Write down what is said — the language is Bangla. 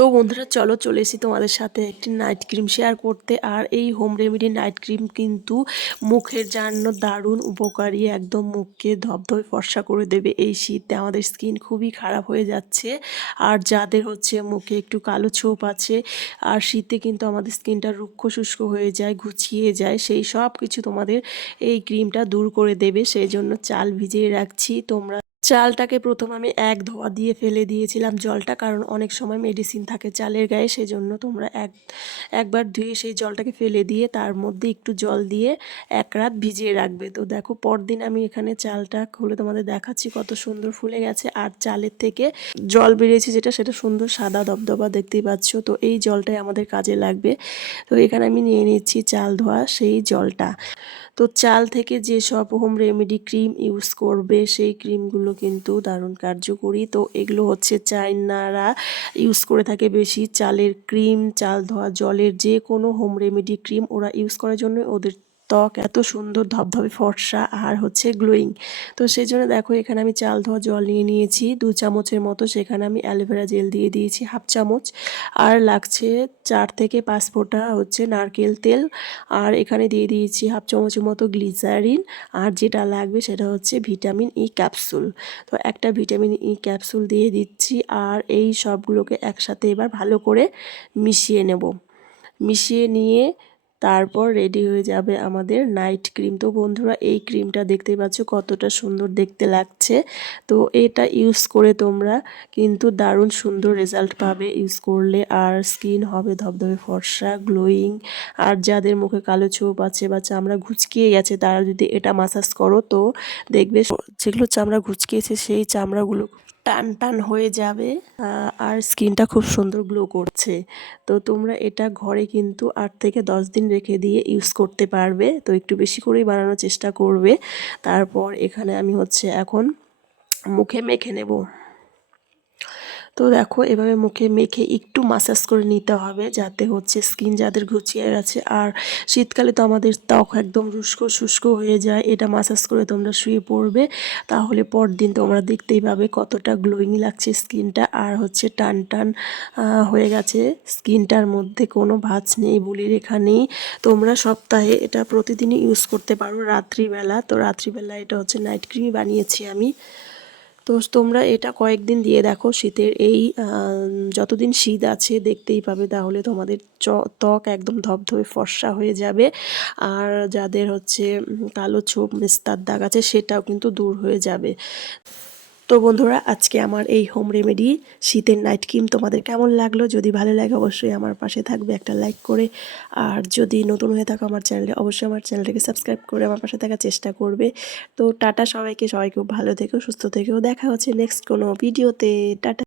তো বন্ধুরা চলো চলে এসেছি তোমাদের সাথে একটি নাইট ক্রিম শেয়ার করতে। আর এই হোম রেমেডি নাইট ক্রিম কিন্তু মুখের জন্য দারুণ উপকারী, একদম মুখকে ধবধবে ফর্সা করে দেবে। এই শীতে আমাদের স্কিন খুবই খারাপ হয়ে যাচ্ছে, আর যাদের হচ্ছে মুখে একটু কালো ছোপ আছে, আর শীতে কিন্তু আমাদের স্কিনটা রুক্ষ শুষ্ক হয়ে যায়, ঘুচিয়ে যায়, সেই সব কিছু তোমাদের এই ক্রিমটা দূর করে দেবে। সেই জন্য চাল ভিজিয়ে রাখছি। তোমরা চালটাকে প্রথম আমি এক ধোয়া দিয়ে ফেলে দিয়েছিলাম জলটা, কারণ অনেক সময় মেডিসিন থাকে চালের গায়ে, সেজন্য তোমরা একবার ধুয়ে সেই জলটাকে ফেলে দিয়ে তার মধ্যে একটু জল দিয়ে এক রাত ভিজিয়ে রাখবে। তো দেখো পরদিন আমি এখানে চালটা খুলে তোমাদের দেখাচ্ছি কত সুন্দর ফুলে গেছে, আর চালের থেকে জল বেরিয়েছে সেটা সুন্দর সাদা দবদবা দেখতেই পাচ্ছ। তো এই জলটাই আমাদের কাজে লাগবে। তো এখানে আমি নিয়ে নিচ্ছি চাল ধোয়া সেই জলটা। তো চাল থেকে যেসব হোম রেমেডি ক্রিম ইউজ করবে সেই ক্রিমগুলো কিন্তু দারুণ কার্যকরী। তো এগুলো হচ্ছে চাইনারা ইউজ করে থাকে বেশি, চালের ক্রিম, চাল ধোয়া জলের যে কোনো হোম রেমেডি ক্রিম ওরা ইউজ করার জন্য ওদের ত্বক এত সুন্দর ধবধবে ফর্সা আর হচ্ছে গ্লোয়িং। তো সেই জন্য দেখো এখানে আমি চাল ধোয়া জল নিয়ে নিয়েছি 2 চামচের মতো, সেখানে আমি অ্যালোভেরা জেল দিয়ে দিয়েছি 1/2 চামচ, আর লাগছে 4 থেকে 5 ফোঁটা হচ্ছে নারকেল তেল, আর এখানে দিয়ে দিয়েছি 1/2 চামচের মতো গ্লিসারিন, আর যেটা লাগবে সেটা হচ্ছে ভিটামিন ই ক্যাপসুল। তো একটা ভিটামিন ই ক্যাপসুল দিয়ে দিচ্ছি, আর এই সবগুলোকে একসাথে এবার ভালো করে মিশিয়ে নেব। মিশিয়ে নিয়ে তারপর রেডি হয়ে যাবে আমাদের নাইট ক্রিম। তো বন্ধুরা এই ক্রিমটা দেখতেই পাচ্ছ কতটা সুন্দর দেখতে লাগছে। তো এটা ইউজ করে তোমরা কিন্তু দারুণ সুন্দর রেজাল্ট পাবে ইউজ করলে, আর স্কিন হবে ধবধবে ফর্সা গ্লোয়িং। আর যাদের মুখে কালো ছোপ আছে বা চামড়া ঘুচকিয়ে গেছে তারা যদি এটা মাসাজ করো তো দেখবে যেগুলো চামড়া ঘুচকিয়েছে সেই চামড়াগুলো টান টান হয়ে যাবে, আর স্কিনটা খুব সুন্দর গ্লো করছে। তো তোমরা এটা ঘরে কিন্তু 8 থেকে 10 দিন রেখে দিয়ে ইউজ করতে পারবে। তো একটু বেশি করেই বানানোর চেষ্টা করবে। তারপর এখানে আমি হচ্ছে এখন মুখে মেখে নেব। তো দেখো এভাবে মুখে মেখে একটু মাসাজ করে নিতে হবে, যাতে হচ্ছে স্কিন যাদের ঘুচিয়ে গেছে, আর শীতকালে তো আমাদের ত্বক একদম শুষ্ক হয়ে যায়, এটা মাসাজ করে তোমরা শুয়ে পড়বে, তাহলে পরদিন তোমরা দেখতেই পাবে কতটা গ্লোয়িং লাগছে স্কিনটা, আর হচ্ছে টান টান হয়ে গেছে স্কিনটার মধ্যে কোনো ভাঁজ নেই, বুলি রেখা নেই। তোমরা সপ্তাহে এটা প্রতিদিনই ইউজ করতে পারো রাত্রিবেলা। তো রাত্রিবেলা এটা হচ্ছে নাইট ক্রিমই বানিয়েছি আমি। তো তোমরা এটা কয়েকদিন দিয়ে দেখো, শীতের এই যতদিন শীত আছে দেখতেই পাবে, তাহলে তোমাদের ত্বক একদম ধবধবে ফর্সা হয়ে যাবে, আর যাদের হচ্ছে কালো ছোপ মেস্তার দাগ আছে সেটাও কিন্তু দূর হয়ে যাবে। তো বন্ধুরা আজকে আমার এই হোম রেমেডি শীতের নাইট ক্রিম তোমাদের কেমন লাগলো? যদি ভালো লাগে অবশ্যই আমার পাশে থাকবে একটা লাইক করে, আর যদি নতুন হয়ে থাকো আমার চ্যানেলে অবশ্যই আমার চ্যানেলটাকে সাবস্ক্রাইব করে আমার পাশে থাকার চেষ্টা করবে। তো টাটা সবাইকে, সবাই খুব ভালো থেকো, সুস্থ থেকো, দেখা হচ্ছে নেক্সট কোনো ভিডিওতে। টাটা।